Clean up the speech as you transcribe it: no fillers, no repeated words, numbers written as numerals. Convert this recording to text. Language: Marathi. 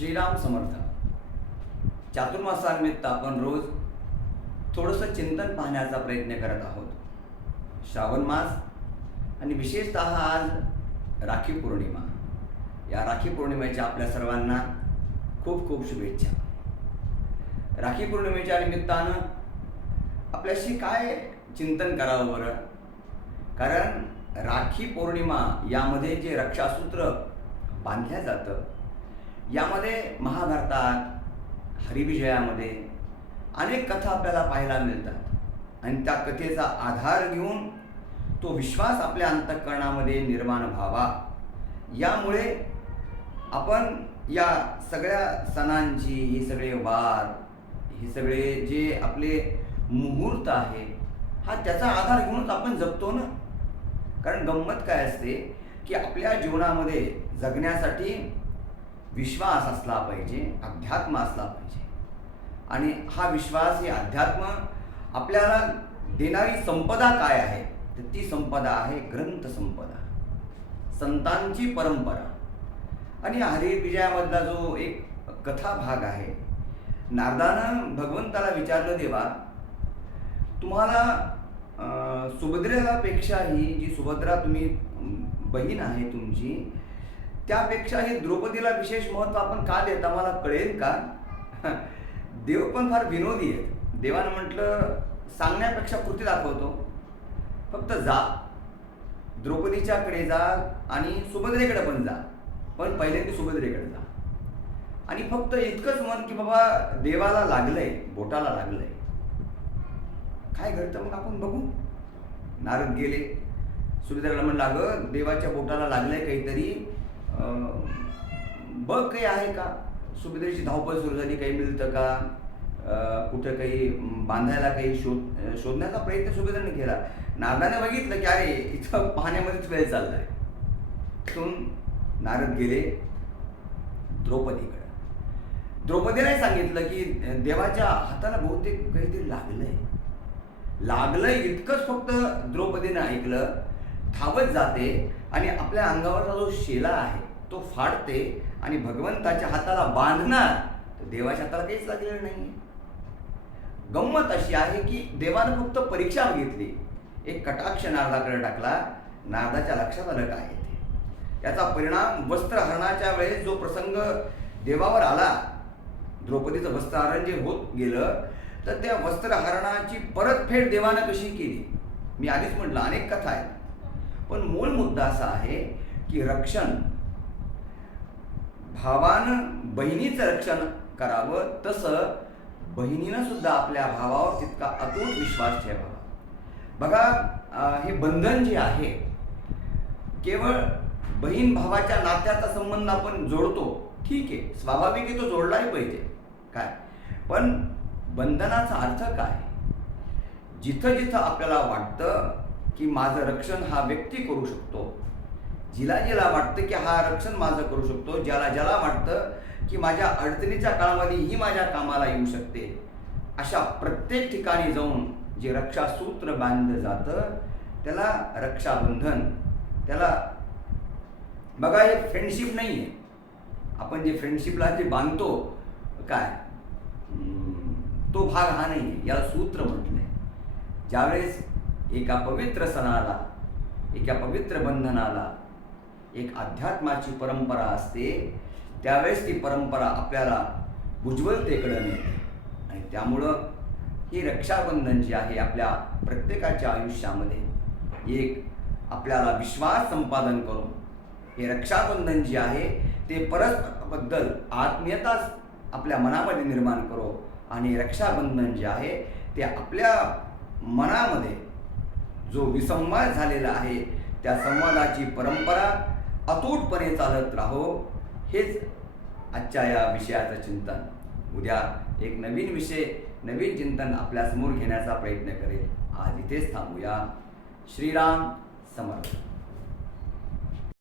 श्रीराम समर्थ. चातुर्मासानिमित्त आपण रोज थोडंसं चिंतन पाहण्याचा प्रयत्न करत आहोत. श्रावण मास आणि विशेषतः आज राखी पौर्णिमा. या राखी पौर्णिमेच्या आपल्या सर्वांना खूप खूप शुभेच्छा. राखी पौर्णिमेच्या निमित्तानं आपल्याशी काय चिंतन करावं बरं? कारण राखी पौर्णिमा यामध्ये जे रक्षासूत्र बांधल्या जातं, यामध्ये महाभारतात हरिविजयामध्ये अनेक कथा आपल्याला पाहायला मिळतात आणि त्या कथेचा आधार घेऊन तो विश्वास आपल्या अंतःकरणामध्ये निर्माण व्हावा, यामुळे आपण या सगळ्या सणांची, हे सगळे वार, हे सगळे जे आपले मुहूर्त आहे, हा त्याचा आधार घेऊनच आपण जगतो ना. कारण गंमत काय असते की आपल्या जीवनामध्ये जगण्यासाठी विश्वास असला पाहिजे, अध्यात्म असला पाहिजे. आणि हा विश्वास, हे अध्यात्म आपल्याला देणारी संपदा काय आहे? तर ती संपदा आहे ग्रंथ संपदा, संतांची परंपरा. आणि हरिविजयामधला जो एक कथा भाग आहे, नारदानं भगवंताला विचारलं, देवा तुम्हाला सुभद्रेपेक्षाही, जी सुभद्रा तुम्ही बहीण आहे तुमची, त्यापेक्षाही द्रौपदीला विशेष महत्त्व आपण का देता, मला कळेल का? देव पण फार विनोदी आहेत. देवानं म्हटलं, सांगण्यापेक्षा कृती दाखवतो. फक्त जा, द्रौपदीच्याकडे जा आणि सुभद्रेकडे पण जा, पण पहिल्यांदा सुभद्रेकडे जा. आणि फक्त इतकंच म्हण की बाबा देवाला लागलंय, बोटाला लागलंय. काय घडतं मग आपण बघू. नारद गेले, सुभद्रेला म्हणलं, अगं देवाच्या बोटाला लागलंय काहीतरी, बघ काही आहे का? सुभद्रेची धावपळ सुरू झाली, काही मिळतं का, कुठं काही बांधायला काही शोधण्याचा प्रयत्न सुभद्रेने केला. नारदाने बघितलं की अरे इथं पाहण्यामध्येच वेळ चाललाय. तिथून नारद गेले द्रौपदीकडे. द्रौपदीने सांगितलं की देवाच्या हाताला बहुतेक काहीतरी लागलंय. इतकंच फक्त द्रौपदीने ऐकलं. धावत जाते आणि आपल्या अंगावरचा जो शेला आहे तो फाडते आणि भगवंताच्या हाताला बांधणार, तर देवाच्या हाताला काहीच लागलेलं नाही. गंमत अशी आहे की देवानं फक्त परीक्षा बघितली, एक कटाक्ष नारदाकडे टाकला. नारदाच्या लक्षात आलं काय ते. याचा परिणाम वस्त्रहरणाच्या वेळेस जो प्रसंग देवावर आला, द्रौपदीचं वस्त्रहरण जे होत गेलं, तर त्या वस्त्रहरणाची परतफेड देवानं कशी केली. मी आधीच म्हटलं, अनेक कथा आहेत, पण मूळ मुद्दा असा आहे की रक्षण, भावानं बहिणीचं रक्षण करावं, तसं बहिणीनं सुद्धा आपल्या भावावर तितका अतूट विश्वास ठेवावा. बघा, हे बंधन जे आहे, केवळ बहीण भावाच्या नात्याचा संबंध आपण जोडतो, ठीक आहे, स्वाभाविक आहे, तो जोडलाही पाहिजे. काय पण बंधनाचा अर्थ काय? जिथं जिथं आपल्याला वाटतं की माझं रक्षण हा व्यक्ती करू शकतो, जिला वाटतं की हा रक्षण माझं करू शकतो, ज्याला वाटतं की माझ्या अडचणीच्या काळामध्ये ही माझ्या कामाला येऊ शकते, अशा प्रत्येक ठिकाणी जाऊन जे रक्षासूत्र बांधलं जातं त्याला रक्षाबंधन. त्याला बघा, हे फ्रेंडशिप नाही आहे. आपण जे फ्रेंडशिपला जे बांधतो, काय तो भाग हा नाही आहे, याला सूत्र म्हटलंय. ज्यावेळेस एका पवित्र सणाला, एका पवित्र बंधनाला एक अध्यात्माची परंपरा असते, त्यावेळेस ती परंपरा आपल्याला उज्ज्वलतेकडे नेते. आणि त्यामुळं ही रक्षाबंधन जी आहे, आपल्या प्रत्येकाच्या आयुष्यामध्ये एक आपल्याला विश्वास संपादन करून हे रक्षाबंधन जे आहे ते परस्पराबद्दल आत्मीयता आपल्या मनामध्ये निर्माण करो. आणि रक्षाबंधन जे आहे ते आपल्या मनामध्ये जो विसंवाद झालेला आहे, त्या संवादाची परंपरा अतूटपणे चालत राहो. हेच आजच्या या विषयाचं चिंतन. उद्या एक नवीन विषय, नवीन चिंतन आपल्यासमोर घेण्याचा प्रयत्न करेल. आज इथेच थांबूया. श्रीराम समर्थ.